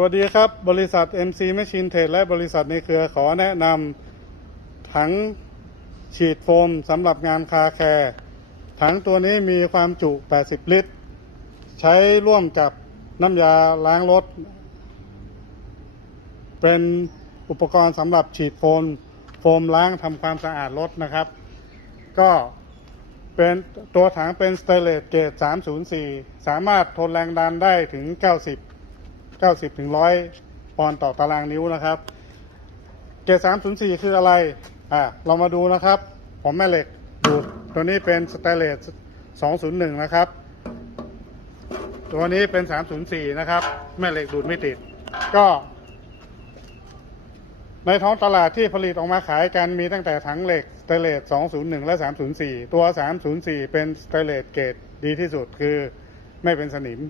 วัสดีครับ บริษัท MC Machine Trade และบริษัทในเครือขอแนะนำถังฉีดโฟมสำหรับงานคาแคร์ถังตัวนี้มีความจุ 80 ลิตร ใช้ร่วมกับน้ำยาล้างรถ เป็นอุปกรณ์สำหรับฉีดโฟม โฟมล้างทำความสะอาดรถนะครับ ก็เป็นตัวถังเป็นสเตเลสเกรด304 สามารถทนแรงดันได้ถึง 90 90ถึง100 ปอนด์ต่อตารางนิ้วนะครับ เกรด304 คืออะไร อ่าเรามาดูนะครับ ผมแม่เหล็กดูดตัวนี้เป็นสเตเลส201 นะครับ ตัวนี้เป็น 304 นะครับ แม่เหล็กดูดไม่ติด ก็ ในท้องตลาดที่ผลิตออกมาขายกันมีตั้งแต่ถังเหล็กสเตเลส201 และ 304 ตัว 304 เป็นสเตเลสเกรดดีที่สุดคือไม่เป็นสนิม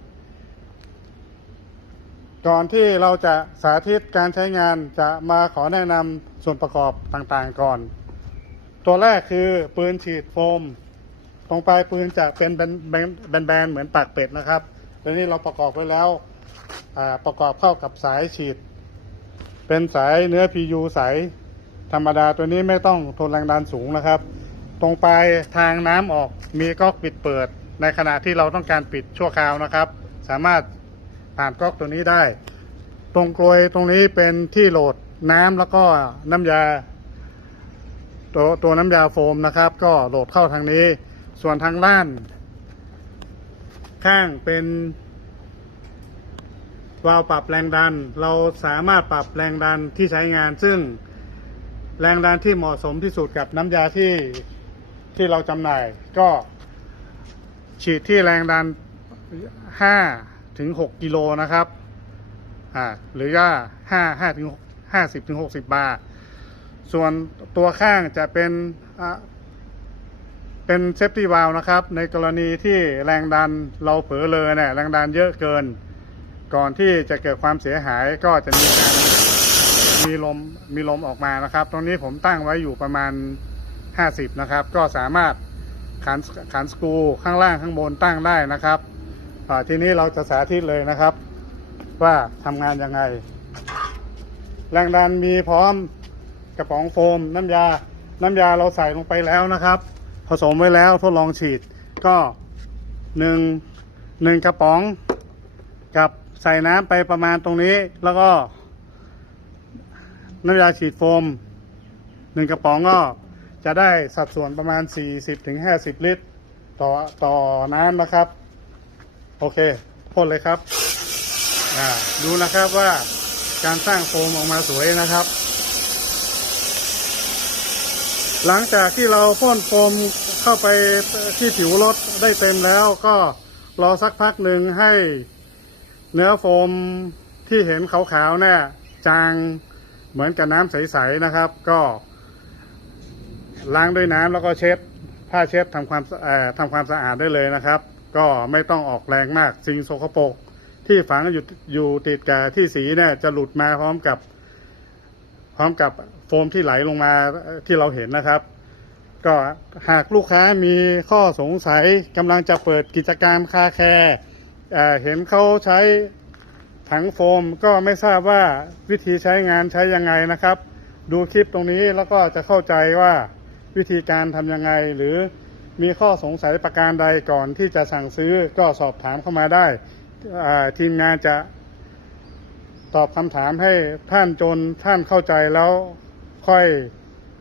ก่อนที่เราจะสาธิตการใช้งานจะมาขอแนะนำส่วนประกอบต่างๆก่อน ตัวแรกคือปืนฉีดโฟม ตรงปลายปืนจะเป็นแบนๆเหมือนปากเป็ดนะครับตัวนี้เราประกอบไว้แล้วประกอบเข้ากับสายฉีด เป็นสายเนื้อ PU สายธรรมดาตัวนี้ไม่ต้องทนแรงดันสูงนะครับ ตรงปลายทางน้ำออกมีก๊อกปิดเปิด ในขณะที่เราต้องการปิดชั่วคราวนะครับ สามารถ ผ่านก๊อกตัวนี้ได้ ตรงกลวยตรงนี้เป็นที่โหลดน้ำแล้วก็น้ำยา ตัวตัวน้ำยาโฟมนะครับ ก็โหลดเข้าทางนี้ ส่วนทางล่าน ข้างเป็นวาล์วปรับแรงดัน เราสามารถปรับแรงดันที่ใช้งาน ซึ่งแรงดันที่เหมาะสมที่สุดกับน้ำยาที่ที่เราจำหน่าย ก็ฉีดที่แรงดัน 5 ถึง6กิโลนะครับอ่าหรือว่า5 5ถึง50ถึง60 บาร์ส่วนตัวข้างจะเป็นเป็นเซฟตี้วาลนะครับ ในกรณีที่แรงดันเราเผลอเลยเนี่ยแรงดันเยอะเกิน ก่อนที่จะเกิดความเสียหายก็จะมีการมีลมมีลมออกมานะครับ ตรงนี้ผมตั้งไว้อยู่ประมาณ 50 นะครับ ก็สามารถขันขันสกรูข้างล่างข้างบนตั้งได้นะครับ ทีนี้เราจะสาธิตเลยนะครับ ว่าทำงานยังไง แรงดันมีพร้อมกระป๋องโฟม น้ำยา น้ำยาเราใส่ลงไปแล้วนะครับ ผสมไว้แล้วทดลองฉีดก็หนึ่งหนึ่งกระป๋อง กับใส่น้ำไปประมาณตรงนี้ แล้วก็ น้ำยาฉีดโฟมหนึ่งกระป๋องก็จะได้สัดส่วนประมาณ 40-50 ลิตร ต่อต่อน้ำนะครับ โอเคพ่นเลยครับดูนะครับว่าการสร้างโฟมออกมาสวยนะครับ หลังจากที่เราพ่นโฟมเข้าไปที่ผิวรถได้เต็มแล้วก็รอสักพักหนึ่งให้เนื้อโฟมที่เห็นขาวๆเนี่ยจางเหมือนกับน้ำใสๆนะครับ ก็ล้างด้วยน้ำแล้วก็เช็ดผ้าเช็ดทำความสะอ่อทำความสะอาดได้เลยนะครับ ก็ไม่ต้องออกแรงมากสิ่งโสกปรกที่ฝังอยู่อยู่ติดกับที่สีเนี่ยจะหลุดมาพร้อมกับ พร้อมกับโฟมที่ไหลลงมาที่เราเห็นนะครับ ก็หากลูกค้ามีข้อสงสัยกำลังจะเปิดกิจการคาแคร์เห็นเขาใช้ถังโฟมก็ไม่ทราบว่าวิธีใช้งานใช้ยังไงนะครับ ดูคลิปตรงนี้แล้วก็จะเข้าใจว่าวิธีการทำยังไงหรือ มีข้อสงสัยประการใดก่อนที่จะสั่งซื้อก็สอบถามเข้ามาได้ทีมงานจะตอบคำถามให้ท่านจนท่านเข้าใจแล้วค่อย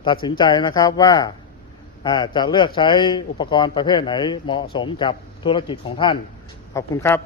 ตัดสินใจนะครับว่าจะเลือกใช้อุปกรณ์ประเภทไหนเหมาะสมกับธุรกิจของท่าน ขอบคุณครับ